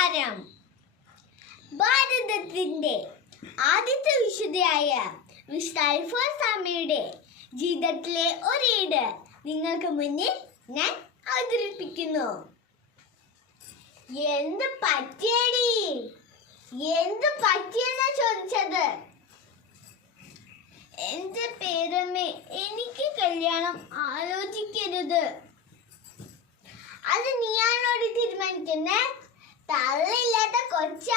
നമസ്കാരം. ഭാരതത്തിന്റെ ആദ്യത്തെ വിശുദ്ധയായ വിശുദ്ധ അൽഫോൻസാമ്മയുടെ ജീവിതത്തിലെ ഒരേട് നിങ്ങൾക്ക് മുന്നിൽ ഞാൻ അവതരിപ്പിക്കുന്നു. എന്ത് പറ്റിയടി? എന്ത് പറ്റിയെന്നാ ചോദിച്ചത്? എന്റെ പേരമ്മേ, എനിക്ക് കല്യാണം ആലോചിക്കരുത്. അത് നീയാണോട് തീരുമാനിക്കുന്നേ? തള്ളില്ലാത്ത കൊച്ച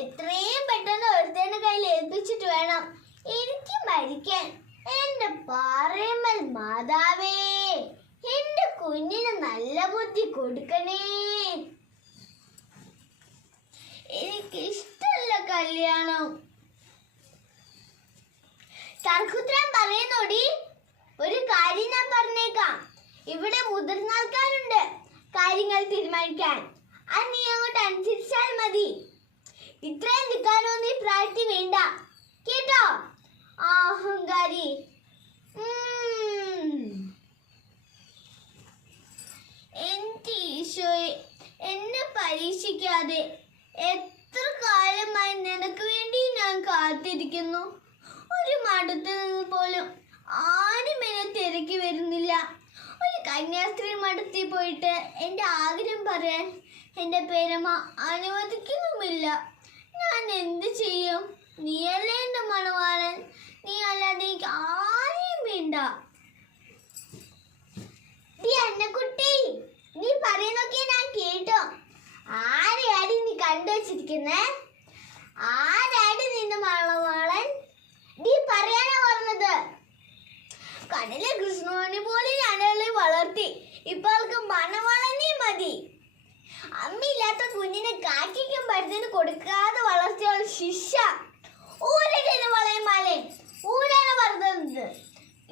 എത്രയും പെട്ടെന്ന് ഒരുത്തന്റെ കയ്യിൽ ഏൽപ്പിച്ചിട്ട് വേണം എനിക്ക് മരിക്കാൻ. എന്റെ പാറയമ്മൽ മാതാവേ, എന്റെ കുഞ്ഞിന് നല്ല ബുദ്ധി കൊടുക്കണേ. എനിക്കിഷ്ടല്ല കല്യാണം. തർക്കുത്തരം പറയുന്നോടി. ഒരു കാര്യം ഞാൻ പറഞ്ഞേക്കാം, ഇവിടെ മുതിർന്ന ആൾക്കാരുണ്ട് കാര്യങ്ങൾ തീരുമാനിക്കാൻ. അത് നീ അങ്ങോട്ട് അനുസരിച്ചാൽ മതി. ഇത്രയും നിൽക്കാനൊന്നും ഈ പ്രായത്തിൽ വേണ്ട കേട്ടോ, അഹങ്കാരി. എന്റെ ഈശോയെ, എന്നെ പരീക്ഷിക്കാതെ. എത്ര കാലമായി നിനക്ക് വേണ്ടി ഞാൻ കാത്തിരിക്കുന്നു. ഒരു മഠത്തിൽ പോലും ആരും എന്നെ തിരക്കി വരുന്നില്ല. ഒരു കന്യാസ്ത്രീ മഠത്തിൽ പോയിട്ട് എൻ്റെ ആഗ്രഹം പറയാൻ എൻ്റെ പേരമ്മ അനുവദിക്കുന്നുമില്ല. ഞാൻ എന്ത് ചെയ്യും? നീയല്ലേ എൻ്റെ മണവാളൻ. നീ അല്ലാതെ എനിക്ക് ആരെയും വേണ്ട. അന്നക്കുട്ടി, നീ പറയുന്നൊക്കെ ഞാൻ കേട്ടോ. ആരെയാടി നീ കണ്ടുവച്ചിരിക്കുന്നേ? ആരാടി നിന്റെ മണവാളൻ? നീ പറയാനാ പറഞ്ഞത്? കടലെ കൃഷ്ണമണി പോലെ ഞാനവളെ വളർത്തി. ഇപ്പൊ അവൾക്ക് മണവാളനെ മതി. അമ്മയില്ലാത്ത കുഞ്ഞിനെ കാക്കിക്കും പരുത്തിന് കൊടുക്കാതെ വളർത്തിയവൾ ശിക്ഷ. ഊരടേ വളയമാലേ, ഊരാണ് പറഞ്ഞത്.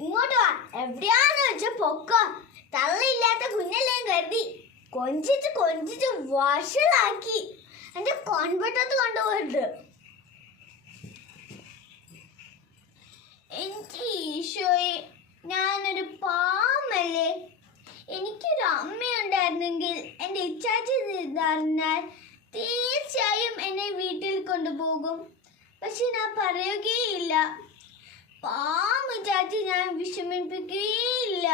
ഇങ്ങോട്ട് വാ, എവിടെയാന്ന് വെച്ച പൊക്ക. തള്ളിയില്ലാത്ത കുഞ്ഞല്ലേ കരുതി കൊഞ്ചിച്ച് കൊഞ്ചിച്ച് വഷളാക്കി. എന്റെ കോൺവെട്ടത്ത് കൊണ്ടുപോകരുത്. എനിക്ക് ഈശോയെ, ഞാനൊരു പാമല്ലേ. എനിക്കൊരു അമ്മയുണ്ടായിരുന്നെങ്കിൽ എൻ്റെ ഇച്ഛാച്ചി അറിഞ്ഞാൽ തീർച്ചയായും എന്നെ വീട്ടിൽ കൊണ്ടുപോകും. പക്ഷെ ഞാൻ പറയുകയില്ല. പാമ്പ് ചാച്ചി ഞാൻ വിഷമിപ്പിക്കുകയില്ല.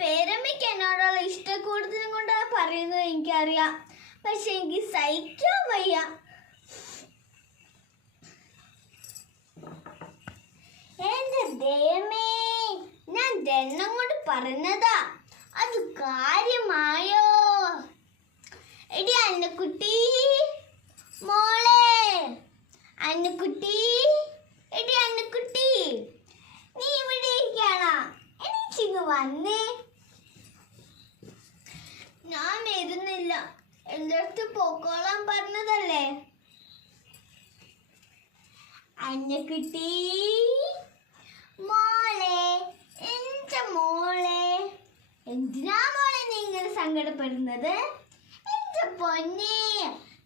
പേരമ്മയ്ക്ക് എന്നോടുള്ള ഇഷ്ടക്കൂടുതലും കൊണ്ടാണ് പറയുന്നത് എനിക്കറിയാം. പക്ഷെ എനിക്ക് സഹിക്കാൻ വയ്യ. എന്റെ ദൈവമേ, ഞാൻ ദണ്ണം കൊണ്ട് പറഞ്ഞതാ. അത് കാര്യമായോ? എടി അന്നക്കുട്ടി, മോളെ അന്നക്കുട്ടി, എടി അന്നക്കുട്ടി, നീ ഇവിടെ ഇരിക്കാണോ? എനിക്കിങ്ങ് വന്നേ. ഞാൻ വരുന്നില്ല. എൻ്റെ അടുത്ത് പൊക്കോളാൻ പറഞ്ഞതല്ലേ. അന്നക്കുട്ടി, മോളെ, എന്റെ മോളെ, എന്തിനാ മോളെ നീ ഇങ്ങനെ സങ്കടപ്പെടുന്നത്? എന്റെ പൊന്നെ,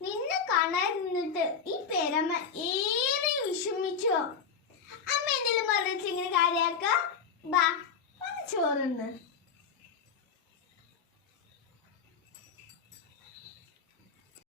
നിന്നെ കാണാതിരുന്നിട്ട് ഈ പേരമ്മ ഏറെ വിഷമിച്ചോ? അമ്മ എന്തെങ്കിലും പറഞ്ഞിട്ട് ഇങ്ങനെ കാര്യാക്ക. ബാ, ചോറുണ്ട്.